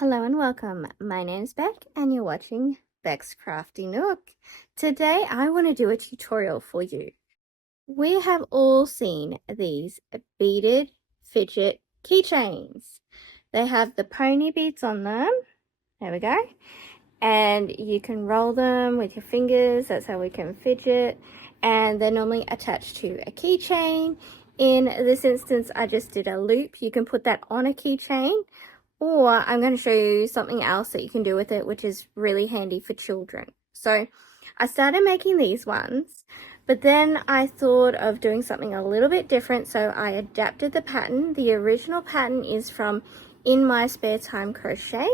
Hello and welcome. My name's Beck and you're watching Beck's Crafty Nook. Today I want to do a tutorial for you. We have all seen these beaded fidget keychains. They have the pony beads on them. There we go. And you can roll them with your fingers. That's how we can fidget. And they're normally attached to a keychain. In this instance, I just did a loop. You can put that on a keychain. Or I'm going to show you something else that you can do with it, which is really handy for children. So I started making these ones, but then I thought of doing something a little bit different. So I adapted the pattern. The original pattern is from In My Spare Time Crochet.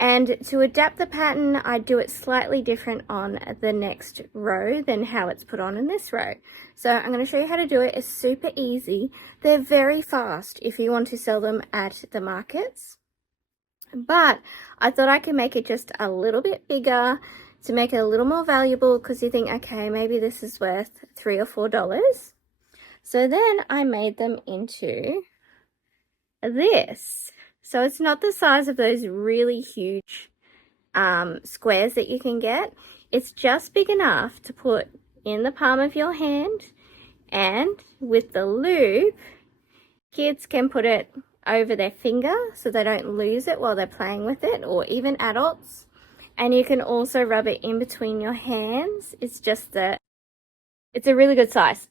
And to adapt the pattern, I do it slightly different on the next row than how it's put on in this row. So I'm going to show you how to do it. It's super easy. They're very fast if you want to sell them at the markets. But I thought I could make it just a little bit bigger to make it a little more valuable, because you think, okay, maybe this is worth $3 or $4. So then I made them into this. So it's not the size of those really huge squares that you can get. It's just big enough to put in the palm of your hand, and with the loop, kids can put it over their finger so they don't lose it while they're playing with it, or even adults. And you can also rub it in between your hands. It's a really good size.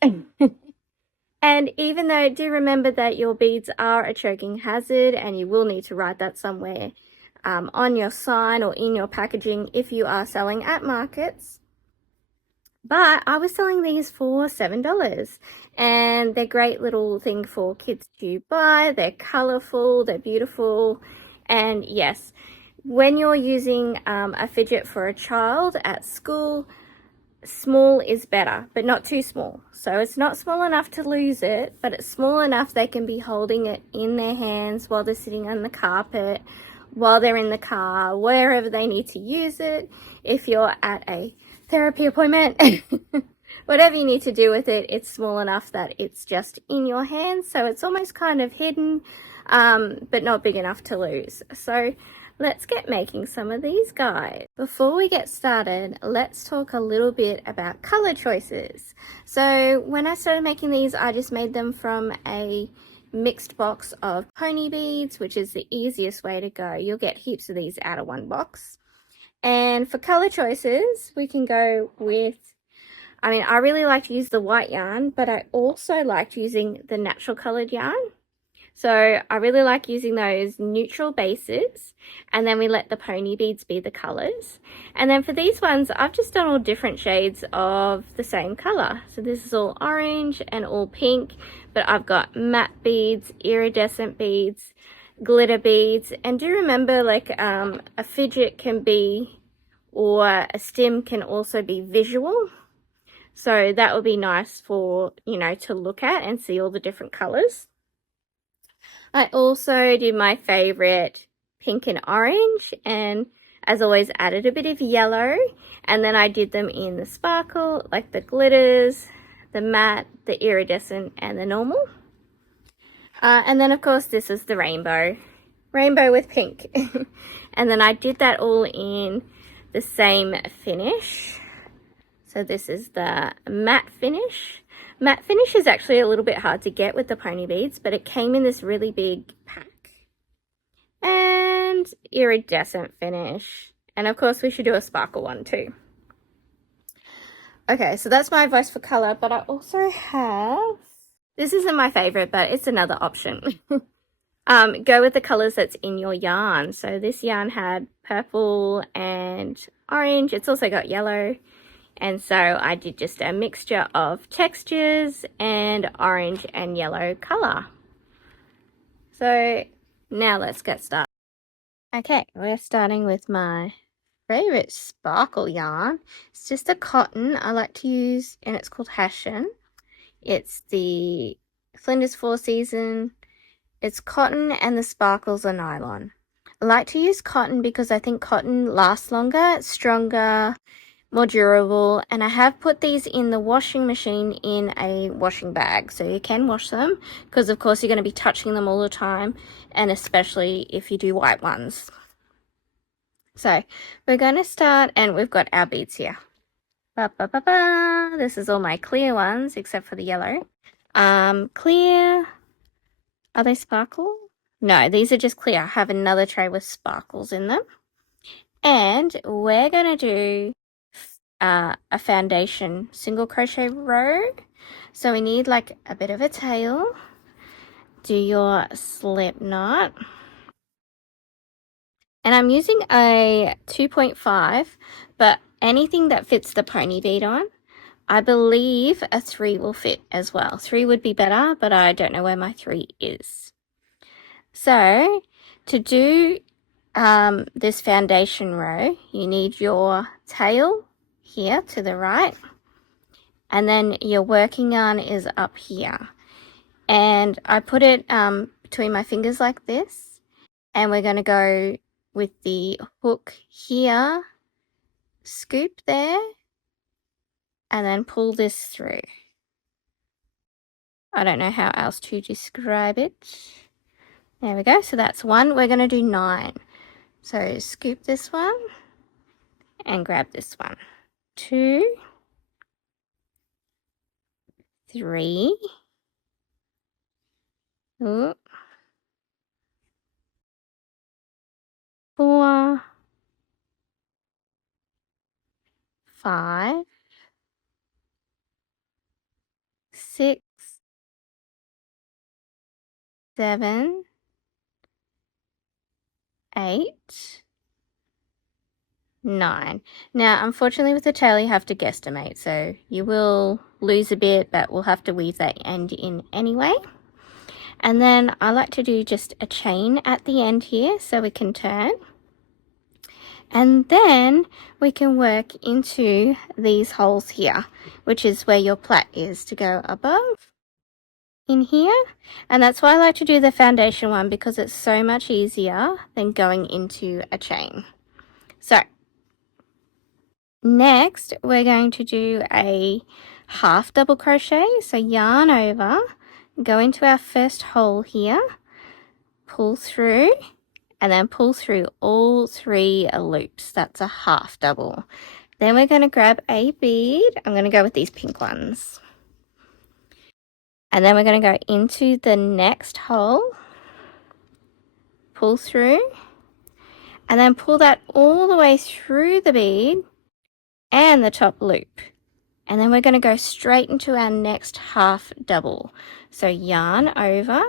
And even though, do remember that your beads are a choking hazard, and you will need to write that somewhere on your sign or in your packaging if you are selling at markets. But I was selling these for $7, and they're a great little thing for kids to buy. They're colorful, they're beautiful, and yes, when you're using a fidget for a child at school, small is better, but not too small. So it's not small enough to lose it, but it's small enough they can be holding it in their hands while they're sitting on the carpet, while they're in the car, wherever they need to use it. If you're at a therapy appointment, whatever you need to do with it, it's small enough that it's just in your hands. So it's almost kind of hidden, but not big enough to lose. So let's get making some of these guys. Before we get started, let's talk a little bit about color choices. So when I started making these, I just made them from a mixed box of pony beads, which is the easiest way to go. You'll get heaps of these out of one box. And for color choices, we can go with, I really like to use the white yarn, but I also liked using the natural colored yarn. So I really like using those neutral bases, and then we let the pony beads be the colors. And then for these ones, I've just done all different shades of the same color. So this is all orange and all pink, but I've got matte beads, iridescent beads, glitter beads. And do remember, like a fidget can be, or a stim can also be visual. So that would be nice for, to look at and see all the different colors. I also did my favorite pink and orange, and as always added a bit of yellow, and then I did them in the sparkle, like the glitters, the matte, the iridescent, and the normal. And then of course this is the rainbow with pink. And then I did that all in the same finish. So this is the matte finish. Matte finish is actually a little bit hard to get with the pony beads, but it came in this really big pack. And iridescent finish. And of course we should do a sparkle one too. Okay, so that's my advice for color, but I also have, this isn't my favorite, but it's another option. Go with the colors that's in your yarn. So this yarn had purple and orange. It's also got yellow. And so I did just a mixture of textures and orange and yellow color. So now let's get started. Okay, we're starting with my favorite sparkle yarn. It's just a cotton I like to use, and it's called Hessian. It's the Flinders Four Season. It's cotton and the sparkles are nylon. I like to use cotton because I think cotton lasts longer, it's stronger, more durable, and I have put these in the washing machine in a washing bag, so you can wash them, because of course you're going to be touching them all the time, and especially if you do white ones. So we're going to start, and we've got our beads here. This is all my clear ones except for the yellow. Clear. Are they sparkle? No, these are just clear. I have another tray with sparkles in them. And we're going to do a foundation single crochet row. So we need like a bit of a tail. Do your slip knot. And I'm using a 2.5, but anything that fits the pony bead on, I believe a 3 will fit as well. 3 would be better, but I don't know where my 3 is. So to do this foundation row, you need your tail here to the right, and then your working yarn is up here. And I put it between my fingers like this, and we're going to go with the hook here, scoop there, and then pull this through. I don't know how else to describe it. There we go. So that's 1. We're going to do 9. So scoop this one and grab this one. 2, 3, 4, 5, 6, 7, 8, 9. Now, unfortunately with the tail you have to guesstimate, so you will lose a bit, but we'll have to weave that end in anyway. And then I like to do just a chain at the end here so we can turn. And then we can work into these holes here, which is where your plait is to go above in here. And that's why I like to do the foundation one, because it's so much easier than going into a chain. So next we're going to do a half double crochet. So yarn over, go into our first hole here, pull through, and then pull through all 3 loops. That's a half double. Then we're going to grab a bead. I'm going to go with these pink ones. And then we're going to go into the next hole, pull through, and then pull that all the way through the bead and the top loop. And then we're going to go straight into our next half double. So yarn over,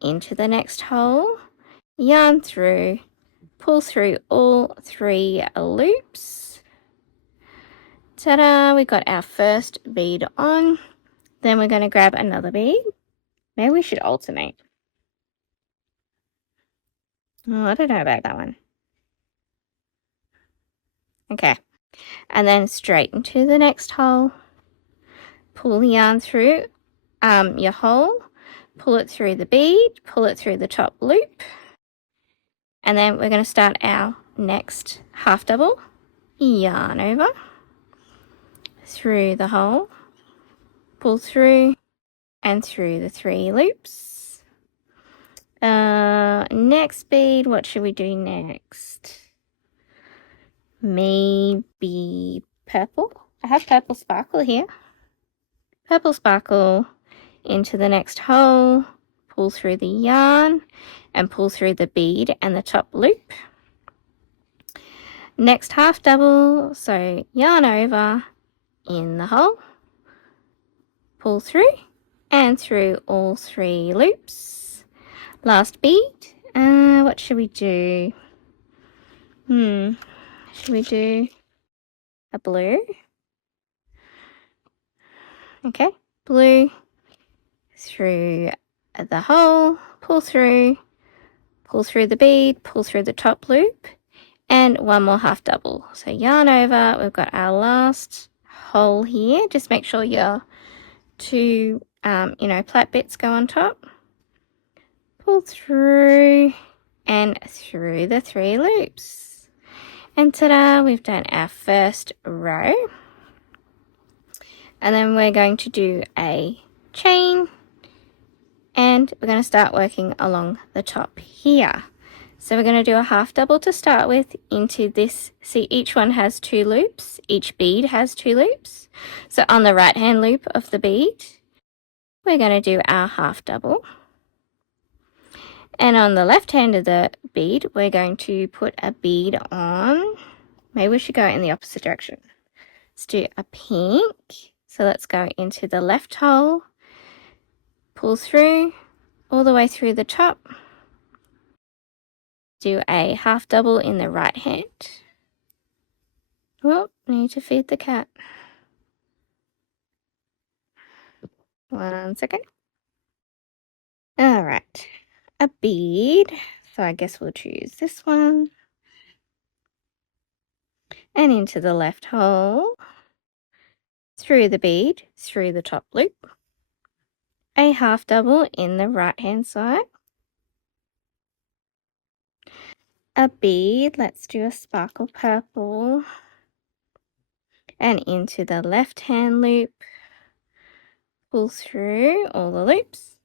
into the next hole, yarn through, pull through all 3 loops. Ta-da! We got our first bead on. Then we're going to grab another bead. Maybe we should alternate. Oh, I don't know about that one. Okay. And then straight into the next hole. Pull the yarn through your hole. Pull it through the bead. Pull it through the top loop. And then we're going to start our next half double. Yarn over. Through the hole. Pull through and through the 3 loops. Next bead, what should we do next? Maybe purple. I have purple sparkle here. Purple sparkle into the next hole, pull through the yarn and pull through the bead and the top loop. Next half double, so yarn over in the hole, pull through and through all 3 loops. Last bead. What should we do? Should we do a blue? Okay, blue through the hole, pull through the bead, pull through the top loop, and 1 more half double. So yarn over, we've got our last hole here. Just make sure your 2 plait bits go on top. Pull through and through the 3 loops. And ta-da, we've done our first row. And then we're going to do a chain, and we're going to start working along the top here. So we're going to do a half double to start with into this. See, each one has 2 loops. Each bead has 2 loops. So on the right hand loop of the bead, we're going to do our half double. And on the left hand of the bead, we're going to put a bead on. Maybe we should go in the opposite direction. Let's do a pink. So let's go into the left hole, pull through all the way through the top. Do a half double in the right hand. Oh, need to feed the cat. 1 second. All right, a bead. So I guess we'll choose this one. And into the left hole, through the bead, through the top loop. A half double in the right hand side. A bead, let's do a sparkle purple. And into the left hand loop, pull through all the loops.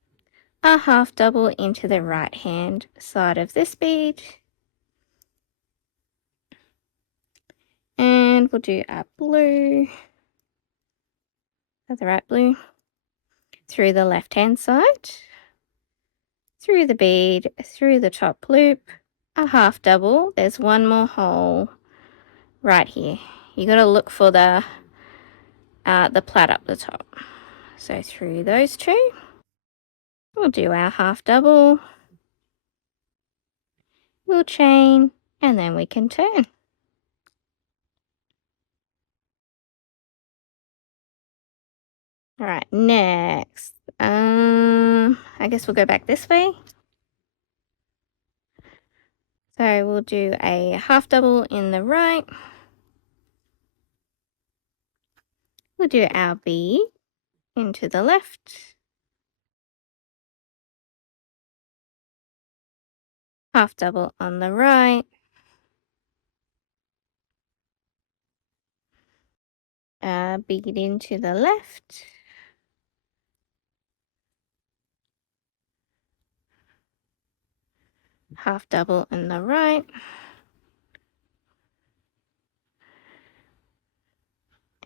A half double into the right hand side of this bead. And we'll do a blue, the right blue, through the left hand side, through the bead, through the top loop, a half double. There's one more hole right here. You got to look for the plait up the top. So through those 2, we'll do our half double, we'll chain, and then we can turn. All right, next, I guess we'll go back this way. So we'll do a half double in the right. We'll do our bead into the left. Half double on the right. Bead into the left. Half double in the right.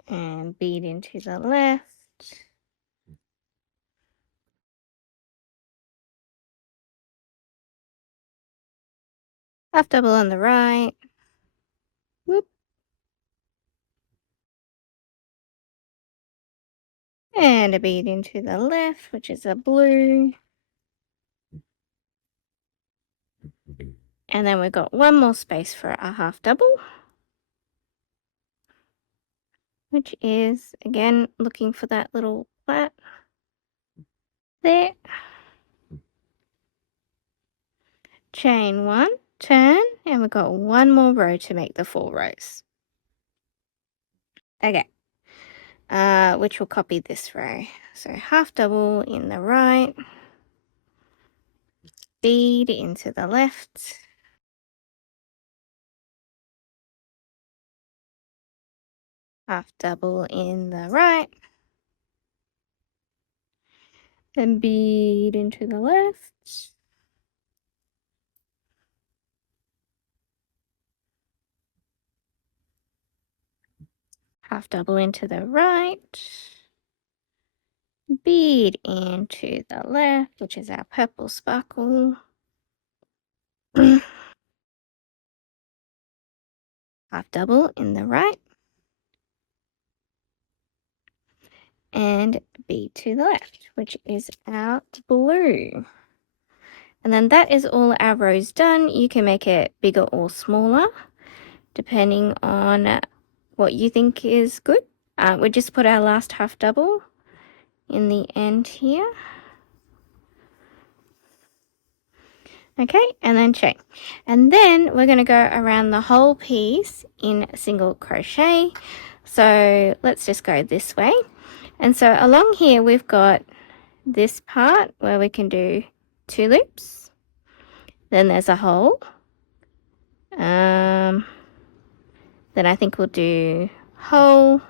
And bead into the left. Half double on the right. Whoop. And a bead into the left, which is a blue. And then we've got one more space for a half double, which is, again, looking for that little plait there. Chain 1, turn, and we've got one more row to make the 4 rows. Okay, which will copy this row. So half double in the right, bead into the left, half double in the right, then bead into the left, half double into the right, bead into the left, which is our purple sparkle, half double in the right, and bead to the left, which is our blue. And then that is all our rows done. You can make it bigger or smaller depending on what you think is good. We just put our last half double in the end here. Okay, and then chain. And then we're going to go around the whole piece in single crochet. So let's just go this way. And so along here we've got this part where we can do 2 loops. Then there's a hole. Then I think we'll do hole,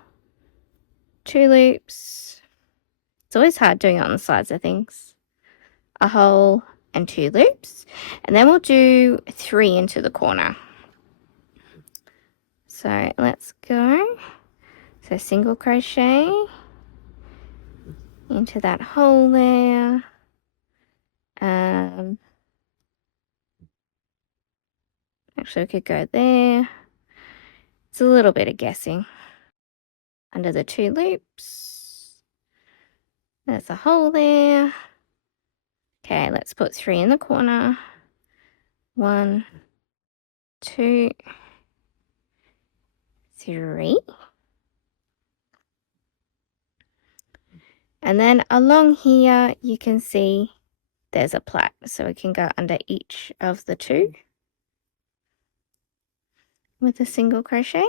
2 loops. It's always hard doing it on the sides of things. A hole and 2 loops. And then we'll do 3 into the corner. So let's go. So single crochet into that hole there. Actually, we could go there. It's a little bit of guessing. Under the 2 loops. There's a hole there. Okay, let's put 3 in the corner. 1, 2, 3. And then along here, you can see there's a plait. So we can go under each of the 2 with a single crochet.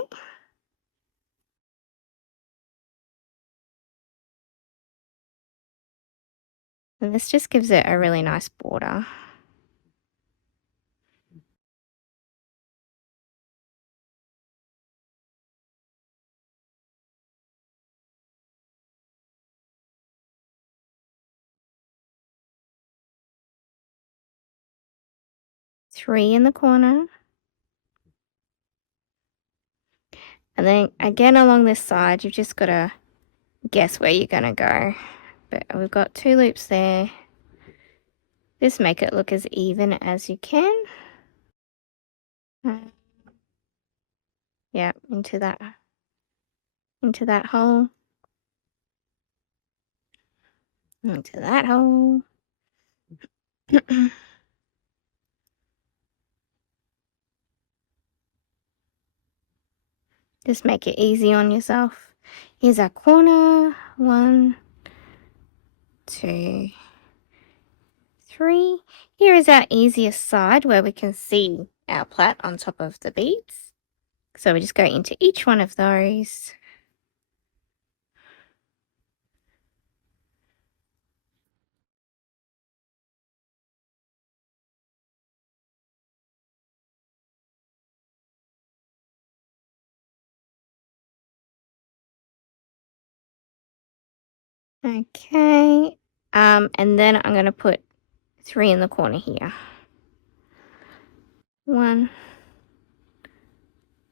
And this just gives it a really nice border. Three in the corner. And then again along this side, you've just got to guess where you're going to go. But we've got 2 loops there. Just make it look as even as you can. Yeah, into that hole. Into that hole. Just make it easy on yourself. Here's our corner. 1, 2, 3. Here is our easiest side where we can see our plait on top of the beads. So we just go into each one of those. Okay, and then I'm going to put 3 in the corner here. 1,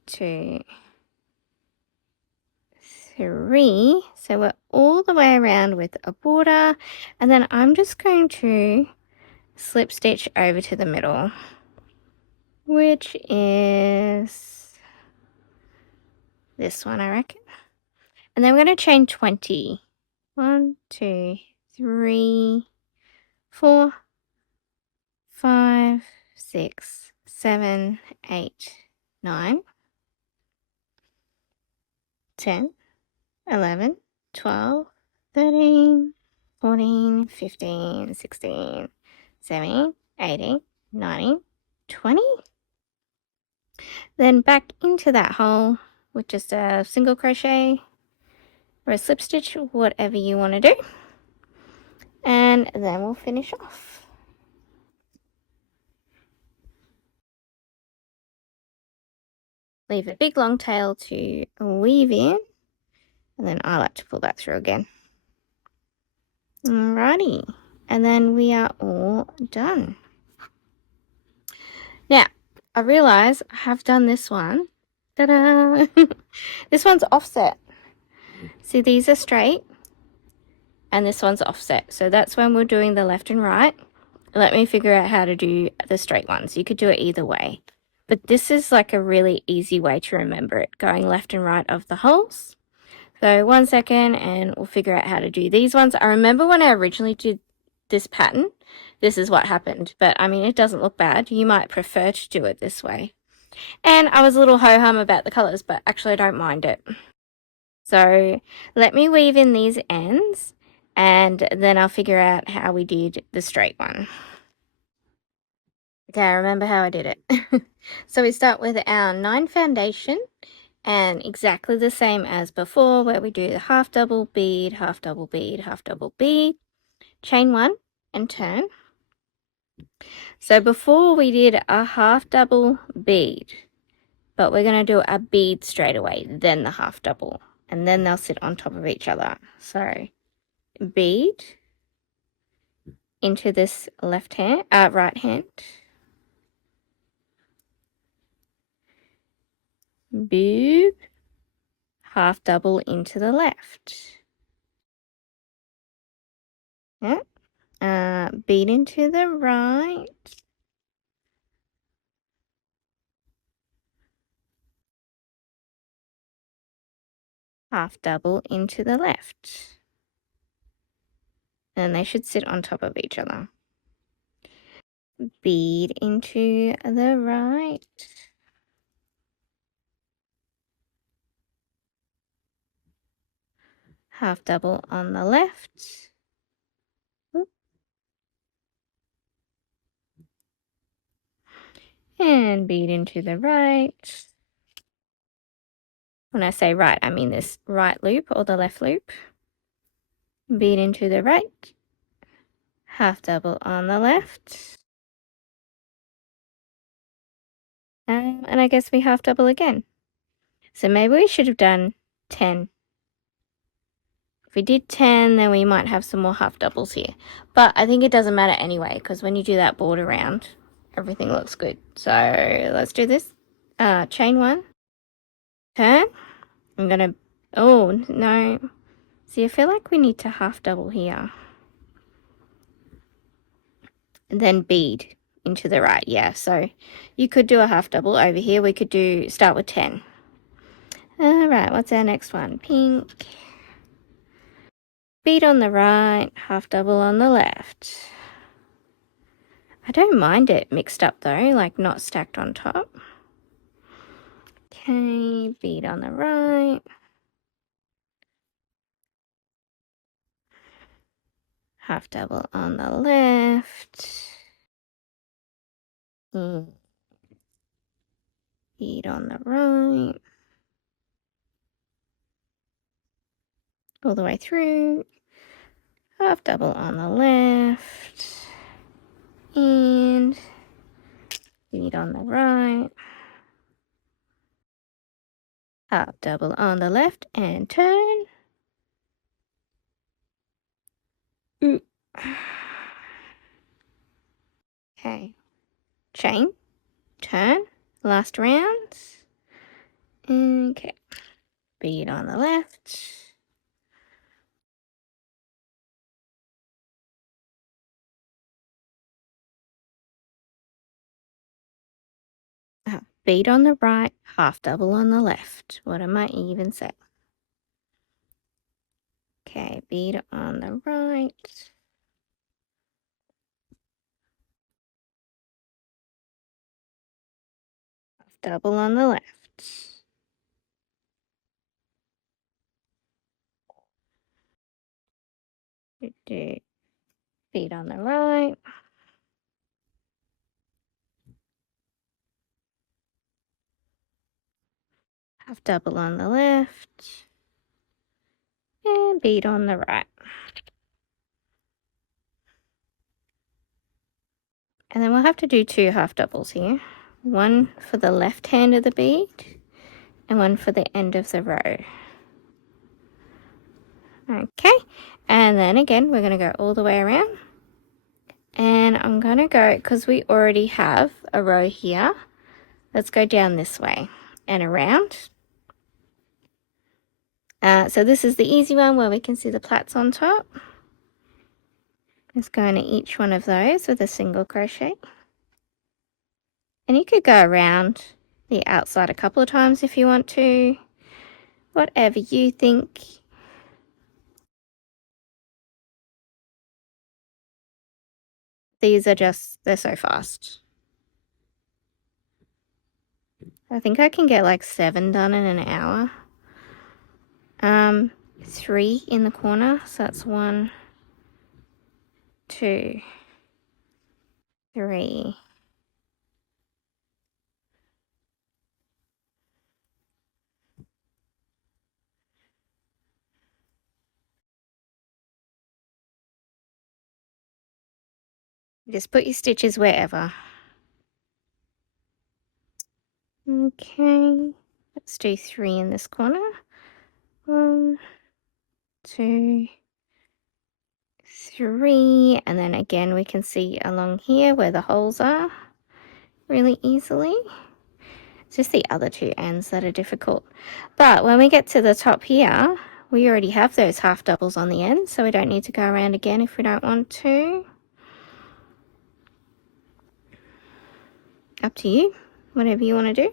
2, 3. So we're all the way around with a border, and then I'm just going to slip stitch over to the middle, which is this one, I reckon. And then we're going to chain 20. 1, 2, 3, 4, 5, 6, 7, 8, 9, 10, 11, 12, 13, 14, 15, 16, 17, 18, 19, 20. Then back into that hole with just a single crochet or a slip stitch, whatever you want to do. And then we'll finish off. Leave a big long tail to weave in, and then I like to pull that through again. Alrighty, and then we are all done. Now, I realize I have done this one. Ta-da! This one's offset. See, these are straight, and this one's offset. So that's when we're doing the left and right. Let me figure out how to do the straight ones. You could do it either way. But this is like a really easy way to remember it, going left and right of the holes. So 1 second, and we'll figure out how to do these ones. I remember when I originally did this pattern, this is what happened. But I mean, it doesn't look bad. You might prefer to do it this way. And I was a little ho-hum about the colors, but actually I don't mind it. So let me weave in these ends, and then I'll figure out how we did the straight one. Okay, I remember how I did it. So we start with our 9 foundation, and exactly the same as before, where we do the half double bead, half double bead, half double bead, chain 1 and turn. So before we did a half double bead, but we're going to do a bead straight away, then the half double, and then they'll sit on top of each other. So bead into this right hand, boob, half double into the left. Yeah. Bead into the right, half double into the left. And they should sit on top of each other. Bead into the right, half double on the left. And bead into the right. When I say right, I mean this right loop or the left loop. Bead into the right, half double on the left. And I guess we half double again. So maybe we should have done 10. If we did 10, then we might have some more half doubles here. But I think it doesn't matter anyway, because when you do that board around, everything looks good. So let's do this. Chain 1, turn. I'm going to, oh, no. See, I feel like we need to half double here. And then bead into the right. Yeah, so you could do a half double over here. We could start with 10. All right, what's our next one? Pink. Bead on the right, half double on the left. I don't mind it mixed up though, like not stacked on top. Okay, bead on the right. Half double on the left. Bead on the right. All the way through. Half double on the left. And bead on the right. Half double on the left and turn. Ooh. Okay. Chain. Turn. Last round. Okay. Bead on the left. Bead on the right, half double on the left. What am I even saying? Okay, bead on the right. Half double on the left. Bead on the right. Half double on the left. And bead on the right. And then we'll have to do 2 half doubles here. One for the left hand of the bead and one for the end of the row. Okay, and then again, we're going to go all the way around. And I'm going to go, because we already have a row here, let's go down this way and around. So this is the easy one where we can see the plaits on top. Just go into each one of those with a single crochet. And you could go around the outside a couple of times if you want to, whatever you think. These are just, they're so fast. I think I can get like 7 done in an hour. 3 in the corner, so that's 1, 2, 3. Just put your stitches wherever. Okay, let's do 3 in this corner. 1, 2, 3, and then again we can see along here where the holes are really easily. It's just the other 2 ends that are difficult. But when we get to the top here, we already have those half doubles on the end, so we don't need to go around again if we don't want to. Up to you, whatever you want to do.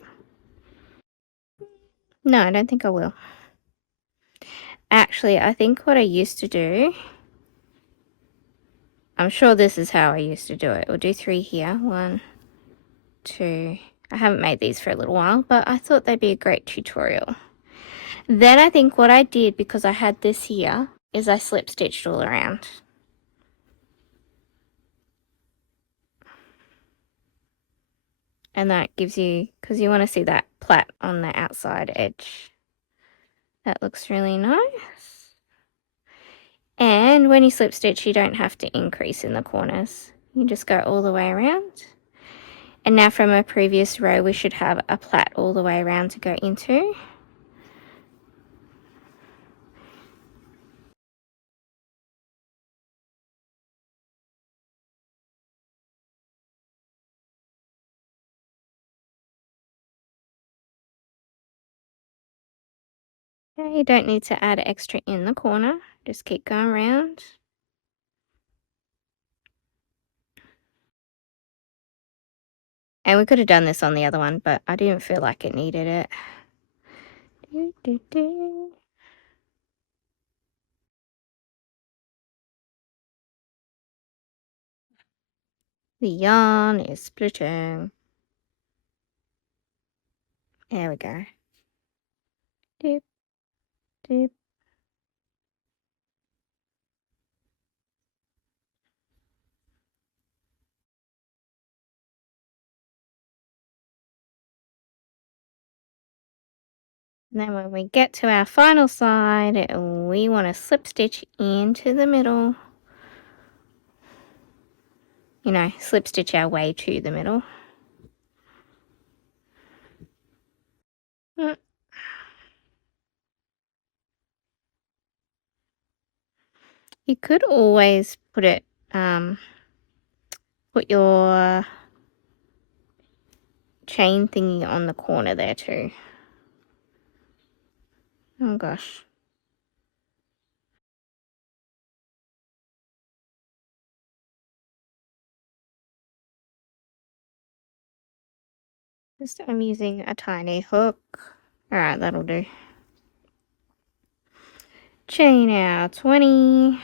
No, I don't think I will. Actually, I think what I used to do, I'm sure this is how I used to do it. We'll do 3 here. 1, 2. I haven't made these for a little while, but I thought they'd be a great tutorial. Then I think what I did, because I had this here, is I slip stitched all around. And that gives you, because you want to see that plait on the outside edge. That looks really nice. And when you slip stitch, you don't have to increase in the corners. You just go all the way around. And now from a previous row, we should have a plait all the way around to go into. Okay, you don't need to add extra in the corner. Just keep going around. And we could have done this on the other one, but I didn't feel like it needed it. The yarn is splitting. There we go. Dip, dip. And then when we get to our final side, we want to slip stitch into the middle. You know, slip stitch our way to the middle. You could always put it, put your chain thingy on the corner there too. Oh gosh. Just I'm using a tiny hook. Alright, that'll do. Chain out 20.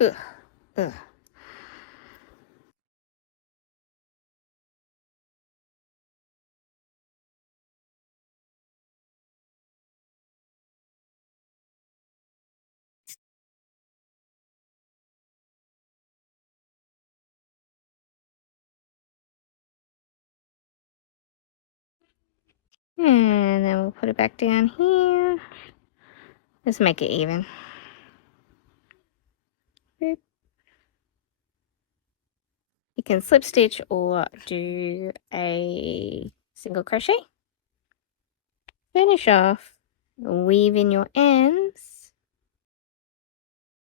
Ugh. Ugh. And then we'll put it back down here. Let's make it even. Boop. You can slip stitch or do a single crochet. Finish off, weave in your ends,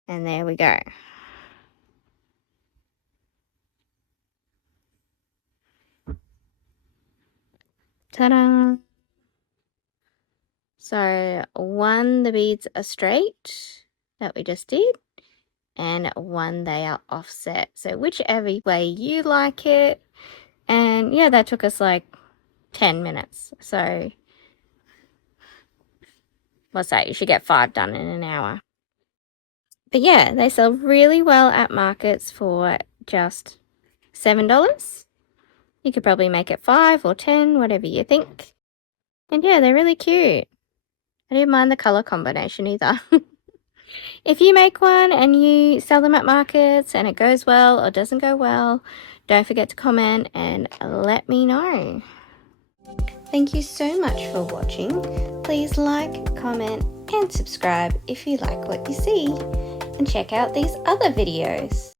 and there we go. Ta-da! So one, the beads are straight that we just did, and one, they are offset. So whichever way you like it. And yeah, that took us like 10 minutes. So what's that? You should get 5 done in an hour. But yeah, they sell really well at markets for just $7. You could probably make it 5 or 10, whatever you think. And yeah, they're really cute. I didn't mind the color combination either. If you make one and you sell them at markets and it goes well or doesn't go well, don't forget to comment and let me know. Thank you so much for watching. Please like, comment and subscribe if you like what you see. And check out these other videos.